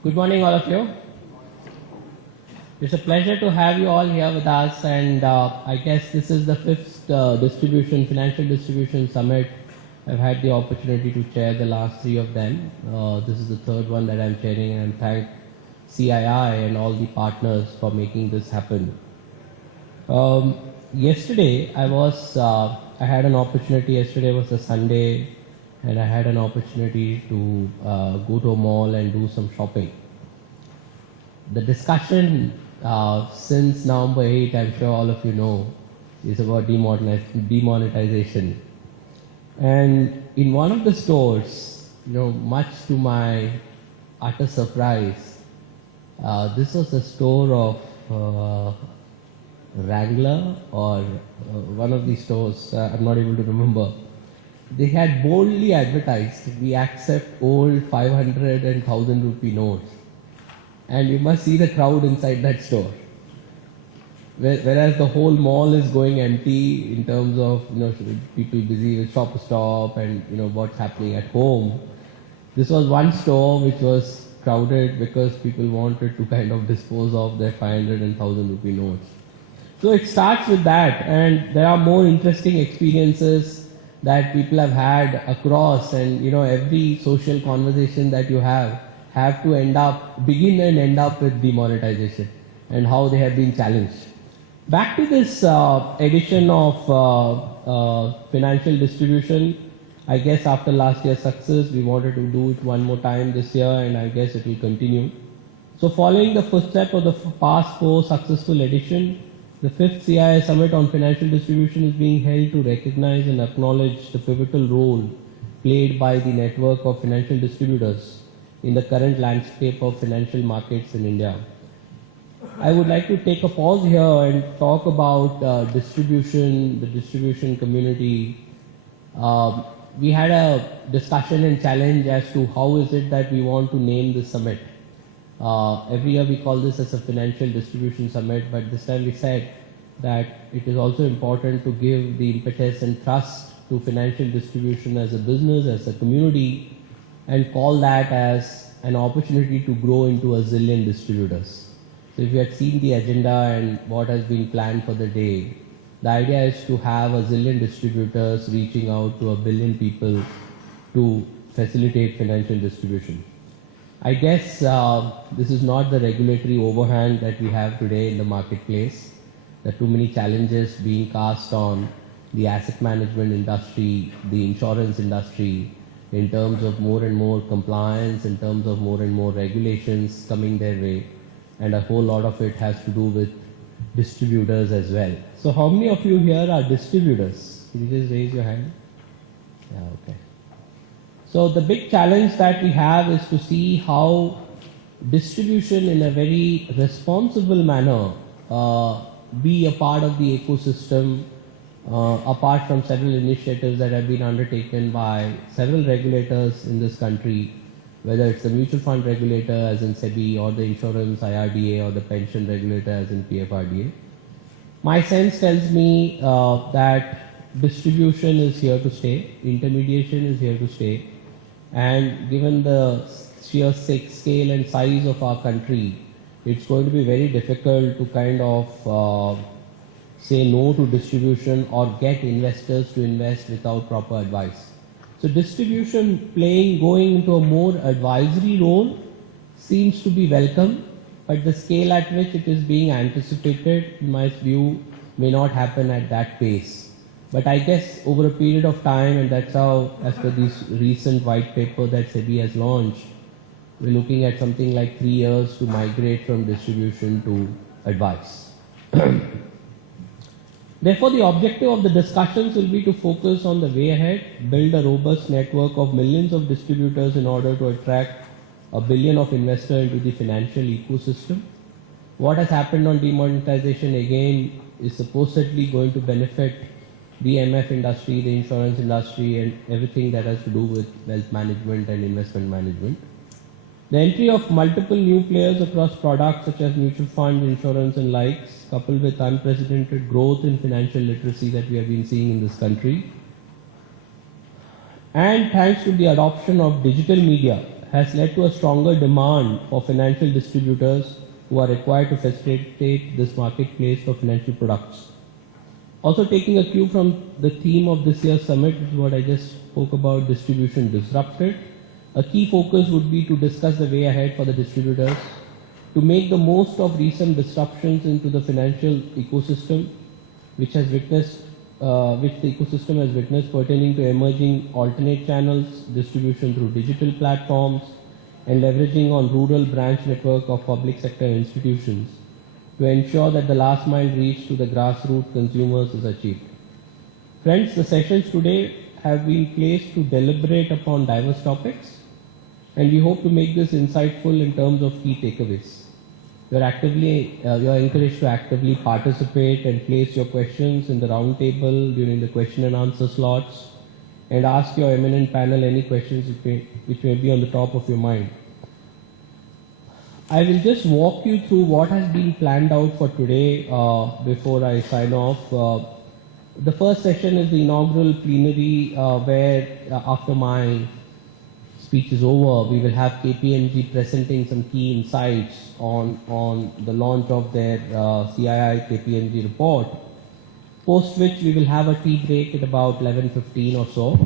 Good morning, all of you. It's a pleasure to have you all here with us, and I guess this is the fifth financial distribution summit. I've had the opportunity to chair the last three of them. This is the third one that I'm chairing, and I thank CII and all the partners for making this happen. Yesterday, I had an opportunity. Yesterday was a Sunday, and I had an opportunity to go to a mall and do some shopping. The discussion since November 8, I'm sure all of you know, is about demonetization. And in one of the stores, much to my utter surprise, this was a store of Wrangler or one of these stores, I'm not able to remember. They had boldly advertised, we accept old 500 and 1000 rupee notes. And you must see the crowd inside that store. Whereas the whole mall is going empty in terms of people busy with shop to stop and what's happening at home. This was one store which was crowded because people wanted to kind of dispose of their 500 and 1000 rupee notes. So it starts with that, and there are more interesting experiences that people have had across, and every social conversation that you have to begin and end up with demonetization and how they have been challenged. Back to this edition of financial distribution, I guess after last year's success, we wanted to do it one more time this year, and I guess it will continue. So following the footstep of the past four successful editions, the fifth CII Summit on Financial Distribution is being held to recognize and acknowledge the pivotal role played by the network of financial distributors in the current landscape of financial markets in India. I would like to take a pause here and talk about distribution, the distribution community. We had a discussion and challenge as to how is it that we want to name this summit. Every year we call this as a financial distribution summit, but this time we said that it is also important to give the impetus and trust to financial distribution as a business, as a community, and call that as an opportunity to grow into a zillion distributors. So if you had seen the agenda and what has been planned for the day, the idea is to have a zillion distributors reaching out to a billion people to facilitate financial distribution. I guess this is not the regulatory overhang that we have today in the marketplace. There are too many challenges being cast on the asset management industry, the insurance industry, in terms of more and more compliance, in terms of more and more regulations coming their way, and a whole lot of it has to do with distributors as well. So how many of you here are distributors? Can you just raise your hand? Yeah, okay. So the big challenge that we have is to see how distribution in a very responsible manner be a part of the ecosystem, apart from several initiatives that have been undertaken by several regulators in this country, whether it's the mutual fund regulator as in SEBI, or the insurance IRDA, or the pension regulator as in PFRDA. My sense tells me that distribution is here to stay, intermediation is here to stay, and given the sheer scale and size of our country, it's going to be very difficult to kind of say no to distribution or get investors to invest without proper advice. So distribution going into a more advisory role seems to be welcome, but the scale at which it is being anticipated, in my view, may not happen at that pace. But I guess over a period of time, and that's how, as per this recent white paper that SEBI has launched, we're looking at something like 3 years to migrate from distribution to advice. Therefore, the objective of the discussions will be to focus on the way ahead, build a robust network of millions of distributors in order to attract a billion of investors into the financial ecosystem. What has happened on demonetization again is supposedly going to benefit the MF industry, the insurance industry, and everything that has to do with wealth management and investment management. The entry of multiple new players across products such as mutual funds, insurance and likes, coupled with unprecedented growth in financial literacy that we have been seeing in this country, and thanks to the adoption of digital media, has led to a stronger demand for financial distributors who are required to facilitate this marketplace for financial products. Also taking a cue from the theme of this year's summit, which is what I just spoke about, distribution disrupted, a key focus would be to discuss the way ahead for the distributors to make the most of recent disruptions into the financial ecosystem, which the ecosystem has witnessed pertaining to emerging alternate channels, distribution through digital platforms, and leveraging on rural branch network of public sector institutions to ensure that the last mile reach to the grassroots consumers is achieved. Friends, the sessions today have been placed to deliberate upon diverse topics, and we hope to make this insightful in terms of key takeaways. You are encouraged to actively participate and place your questions in the round table during the question and answer slots, and ask your eminent panel any questions which may be on the top of your mind. I will just walk you through what has been planned out for today before I sign off. The first session is the inaugural plenary where after my speech is over, we will have KPMG presenting some key insights on the launch of their CII KPMG report, post which we will have a tea break at about 11:15 or so.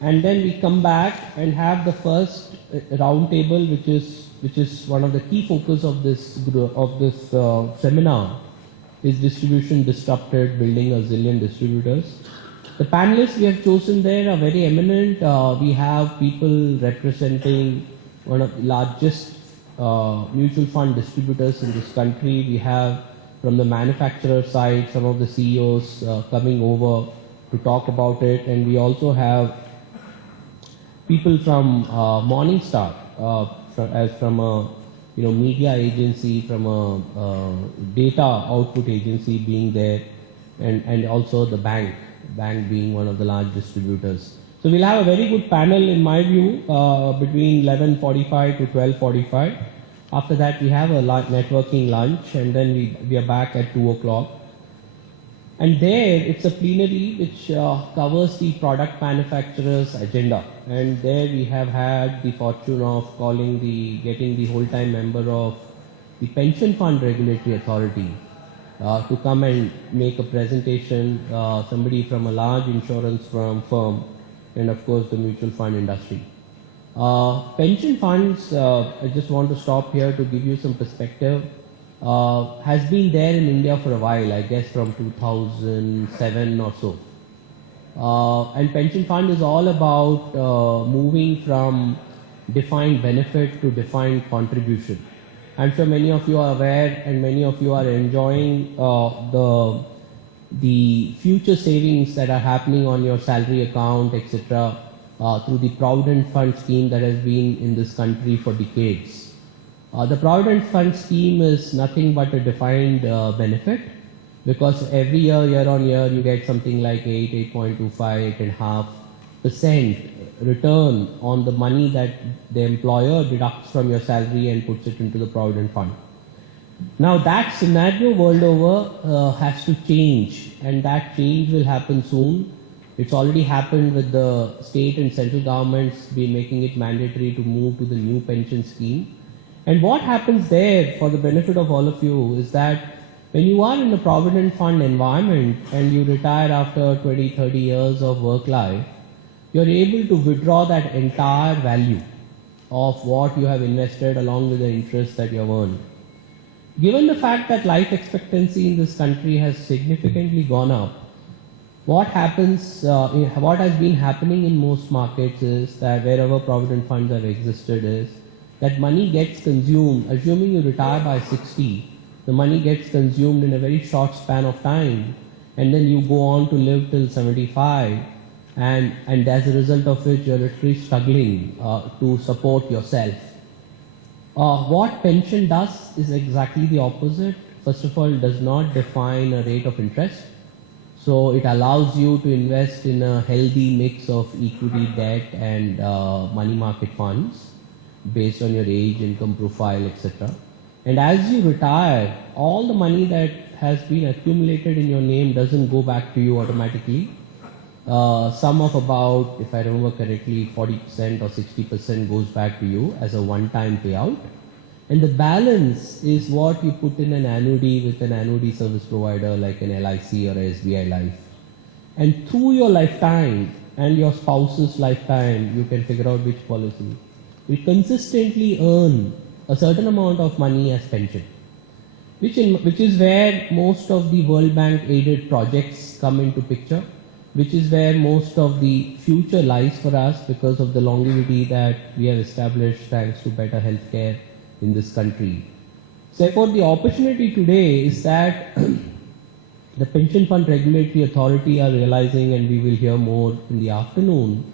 And then we come back and have the first round table, which is one of the key focus of this seminar, is distribution disrupted, building resilient distributors. The panelists we have chosen there are very eminent. We have people representing one of the largest mutual fund distributors in this country. We have from the manufacturer side some of the CEOs coming over to talk about it, and we also have people from Morningstar, from a media agency, from a data output agency being there, and also the bank being one of the large distributors. So we'll have a very good panel in my view between 11:45 to 12:45. After that we have a networking lunch, and then we are back at 2 o'clock. And there it's a plenary which covers the product manufacturers agenda. And there we have had the fortune of getting the whole-time member of the Pension Fund Regulatory Authority to come and make a presentation, somebody from a large insurance firm, and of course the mutual fund industry. Pension funds, I just want to stop here to give you some perspective, has been there in India for a while, I guess from 2007 or so. And pension fund is all about moving from defined benefit to defined contribution. I'm sure many of you are aware, and many of you are enjoying the future savings that are happening on your salary account, etc., through the Provident Fund scheme that has been in this country for decades. The Provident Fund scheme is nothing but a defined benefit, because every year on year, you get something like 8.25, 8.5% return on the money that the employer deducts from your salary and puts it into the Provident Fund. Now that scenario world over has to change, and that change will happen soon. It's already happened with the state and central governments making it mandatory to move to the new pension scheme. And what happens there, for the benefit of all of you, is that when you are in the Provident Fund environment and you retire after 20, 30 years of work life, you're able to withdraw that entire value of what you have invested along with the interest that you have earned. Given the fact that life expectancy in this country has significantly gone up, what has been happening in most markets is that wherever Provident funds have existed is that money gets consumed, assuming you retire by 60, the money gets consumed in a very short span of time, and then you go on to live till 75, and as a result of which you're literally struggling to support yourself. What pension does is exactly the opposite. First of all, it does not define a rate of interest. So it allows you to invest in a healthy mix of equity, debt, and money market funds based on your age, income profile, etc. And as you retire, all the money that has been accumulated in your name doesn't go back to you automatically. Sum of about, if I remember correctly, 40% or 60% goes back to you as a one-time payout. And the balance is what you put in an annuity with an annuity service provider like an LIC or a SBI Life. And through your lifetime and your spouse's lifetime, you can figure out which policy will consistently earn a certain amount of money as pension, which is where most of the World Bank aided projects come into picture, which is where most of the future lies for us because of the longevity that we have established thanks to better healthcare in this country. So therefore, the opportunity today is that the Pension Fund Regulatory Authority are realizing, and we will hear more in the afternoon,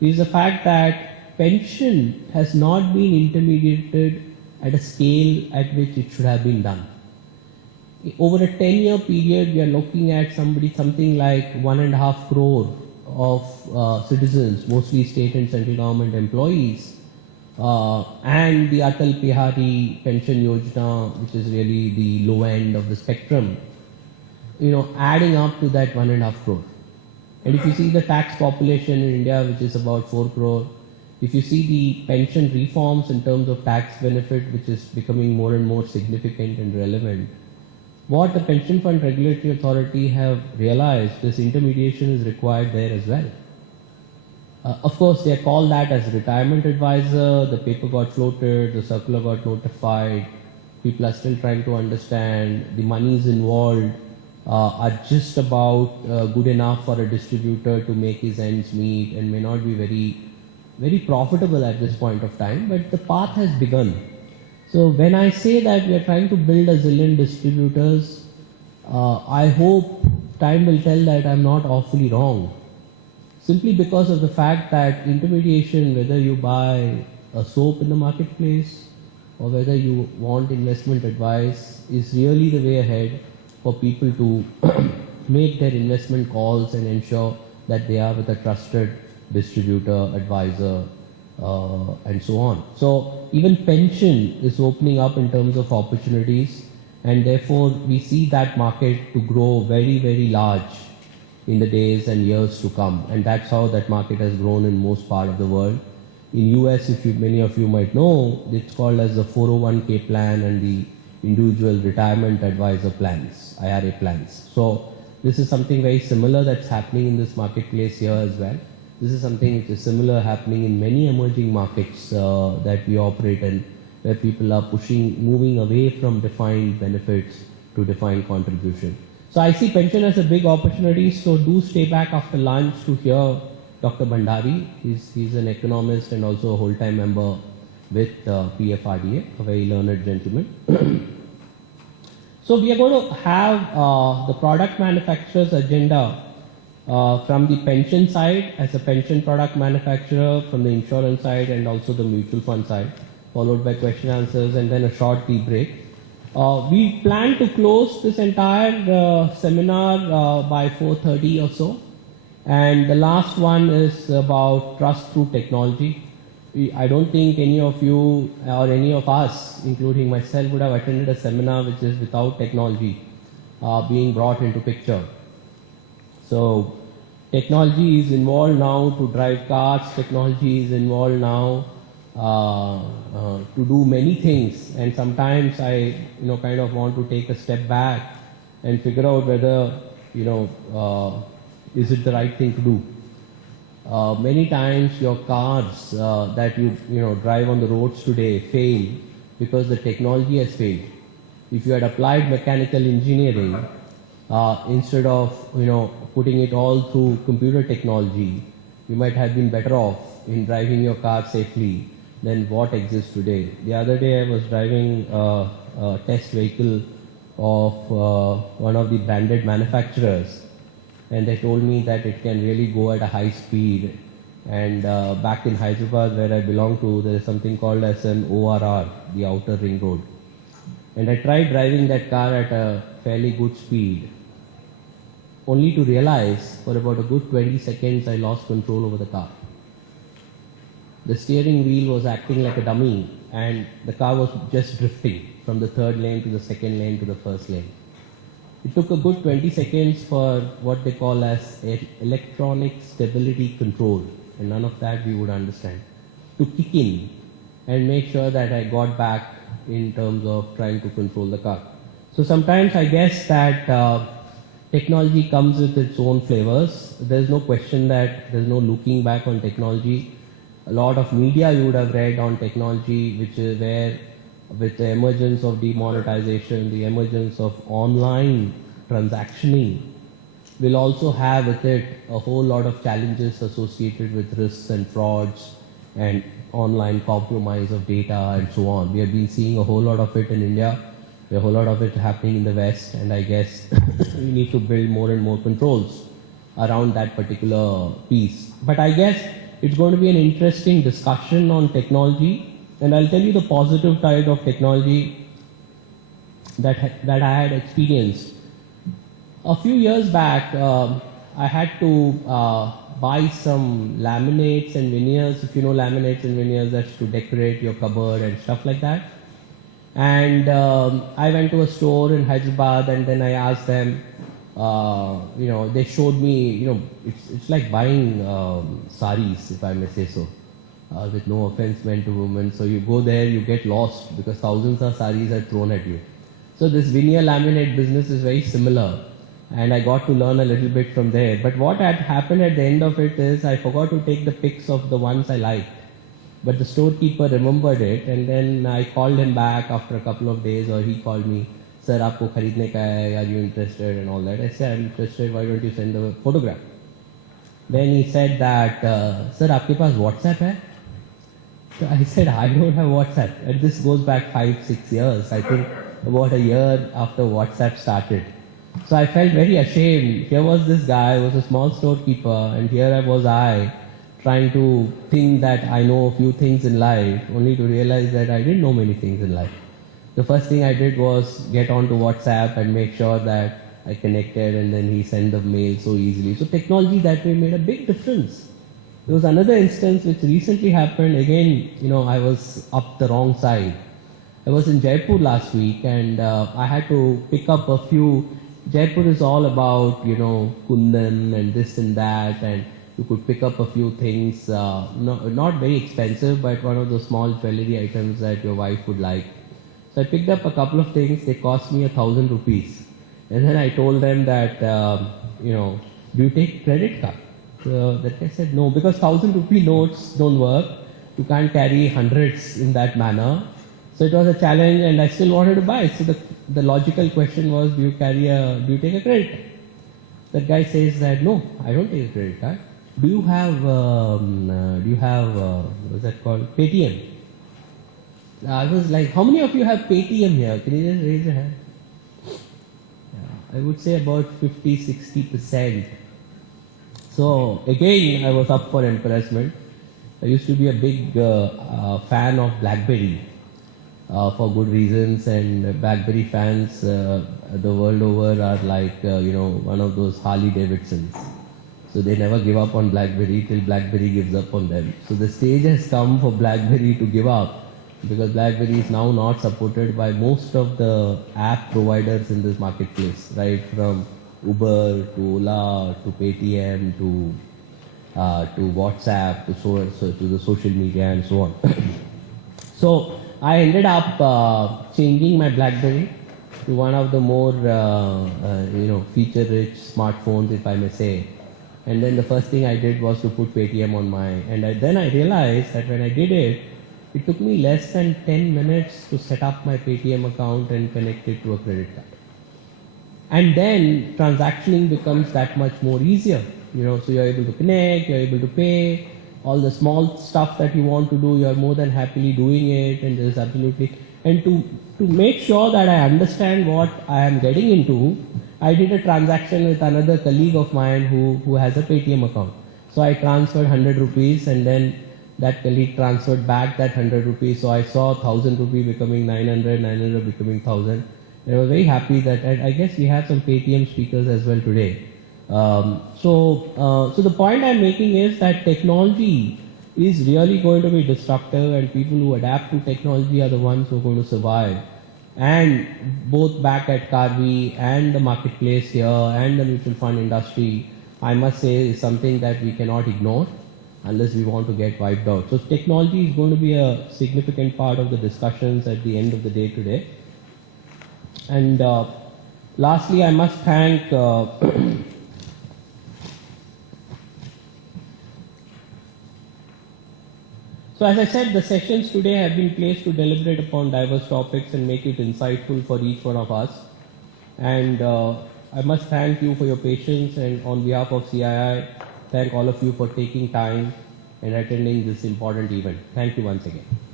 is the fact that pension has not been intermediated at a scale at which it should have been done. Over a 10-year period, we are looking at something like 1.5 crore of citizens, mostly state and central government employees, and the Atal Bihari Pension Yojana, which is really the low end of the spectrum, adding up to that 1.5 crore. And if you see the tax population in India, which is about 4 crore, if you see the pension reforms in terms of tax benefit, which is becoming more and more significant and relevant, what the Pension Fund Regulatory Authority have realized, this intermediation is required there as well. Of course, they call that as retirement advisor, the paper got floated, the circular got notified, people are still trying to understand, the monies involved are just about good enough for a distributor to make his ends meet and may not be very, very profitable at this point of time, but the path has begun. So when I say that we are trying to build a zillion distributors, I hope time will tell that I'm not awfully wrong. Simply because of the fact that intermediation, whether you buy a soap in the marketplace or whether you want investment advice, is really the way ahead for people to make their investment calls and ensure that they are with a trusted distributor, advisor, and so on. So even pension is opening up in terms of opportunities, and therefore we see that market to grow very, very large in the days and years to come. And that's how that market has grown in most part of the world. In US, many of you might know, it's called as the 401k plan and the individual retirement advisor plans, IRA plans. So this is something very similar that's happening in this marketplace here as well. This is something which is similar happening in many emerging markets that we operate in, where people are moving away from defined benefits to defined contribution. So I see pension as a big opportunity, so do stay back after lunch to hear Dr. Bhandari. He's an economist and also a whole-time member with PFRDA, a very learned gentleman. So we are going to have the product manufacturer's agenda from the pension side as a pension product manufacturer, from the insurance side and also the mutual fund side, followed by question answers and then a short tea break. We plan to close this entire seminar by 4:30 or so. And the last one is about trust through technology. I don't think any of you or any of us, including myself, would have attended a seminar which is without technology being brought into picture. So technology is involved now to drive cars, technology is involved now to do many things, and sometimes I kind of want to take a step back and figure out whether is it the right thing to do. Many times your cars that you drive on the roads today fail because the technology has failed. If you had applied mechanical engineering instead of putting it all through computer technology, you might have been better off in driving your car safely than what exists today. The other day I was driving a test vehicle of one of the branded manufacturers, and they told me that it can really go at a high speed. And back in Hyderabad, where I belong to, there is something called as an ORR, the outer ring road. And I tried driving that car at a fairly good speed, only to realize for about a good 20 seconds I lost control over the car. The steering wheel was acting like a dummy, and the car was just drifting from the third lane to the second lane to the first lane. it took a good 20 seconds for what they call as electronic stability control, and none of that we would understand, to kick in and make sure that I got back in terms of trying to control the car. So sometimes I guess that technology comes with its own flavors. There's no question that there's no looking back on technology. A lot of media you would have read on technology, which is where with the emergence of demonetization, the emergence of online transactioning, will also have with it a whole lot of challenges associated with risks and frauds and online compromise of data and so on. We have been seeing a whole lot of it in India, a whole lot of it happening in the West, and I guess we need to build more and more controls around that particular piece. But I guess it's going to be an interesting discussion on technology. And I'll tell you the positive side of technology that I had experienced. A few years back, I had to buy some laminates and veneers. If you know laminates and veneers, that's to decorate your cupboard and stuff like that. And I went to a store in Hyderabad, and then I asked them, they showed me, it's like buying saris, if I may say so. With no offense meant to women. So you go there, you get lost because thousands of saris are thrown at you. So this veneer laminate business is very similar, and I got to learn a little bit from there. But what had happened at the end of it is I forgot to take the pics of the ones I liked. But the storekeeper remembered it, and then I called him back after a couple of days, or he called me, "Sir, aapko kharidne ka hai? Are you interested?" and all that. I said, "I'm interested. Why don't you send a photograph?" Then he said that, "Sir, aapke paas WhatsApp hai?" So I said, "I don't have WhatsApp." And this goes back 5-6 years. I think about a year after WhatsApp started. So I felt very ashamed. Here was this guy, was a small storekeeper, and here was I trying to think that I know a few things in life, only to realize that I didn't know many things in life. The first thing I did was get onto WhatsApp and make sure that I connected, and then he sent the mail so easily. So technology that way made a big difference. There was another instance which recently happened. Again, I was up the wrong side. I was in Jaipur last week, and I had to pick up a few. Jaipur is all about, kundan and this and that, and you could pick up a few things, not very expensive, but one of those small jewelry items that your wife would like. So I picked up a couple of things. They cost me 1,000 rupees. And then I told them that, do you take credit card? So that guy said, no, because 1,000 rupee notes don't work. You can't carry hundreds in that manner. So it was a challenge, and I still wanted to buy. So the logical question was, do you take a credit card? That guy says that, no, I don't take a credit card. Do you have what's that called? Paytm. I was like, how many of you have Paytm here? Can you just raise your hand? I would say about 50-60%. So again, I was up for embarrassment. I used to be a big fan of BlackBerry for good reasons, and BlackBerry fans the world over are like one of those Harley Davidsons. So they never give up on BlackBerry till BlackBerry gives up on them. So the stage has come for BlackBerry to give up, because BlackBerry is now not supported by most of the app providers in this marketplace, right from Uber to Ola to Paytm to WhatsApp to the social media and so on. So I ended up changing my BlackBerry to one of the more feature-rich smartphones, if I may say. And then the first thing I did was to put Paytm on mine. And then I realized that when I did it, it took me less than 10 minutes to set up my Paytm account and connect it to a credit card. And then transactioning becomes that much more easier. So you're able to connect, you're able to pay, all the small stuff that you want to do, you're more than happily doing it, and there's absolutely, and to make sure that I understand what I am getting into, I did a transaction with another colleague of mine who has a Paytm account. So I transferred 100 rupees, and then that colleague transferred back that 100 rupees. So I saw 1,000 rupees becoming 900, 900 becoming 1,000. And I was very happy that I guess we have some Paytm speakers as well today. So the point I'm making is that technology is really going to be disruptive, and people who adapt to technology are the ones who are going to survive. and both back at Carvi and the marketplace here and the mutual fund industry, I must say is something that we cannot ignore unless we want to get wiped out. So technology is going to be a significant part of the discussions at the end of the day today. And lastly, I must thank So as I said, the sessions today have been placed to deliberate upon diverse topics and make it insightful for each one of us. And I must thank you for your patience, and on behalf of CII, thank all of you for taking time and attending this important event. Thank you once again.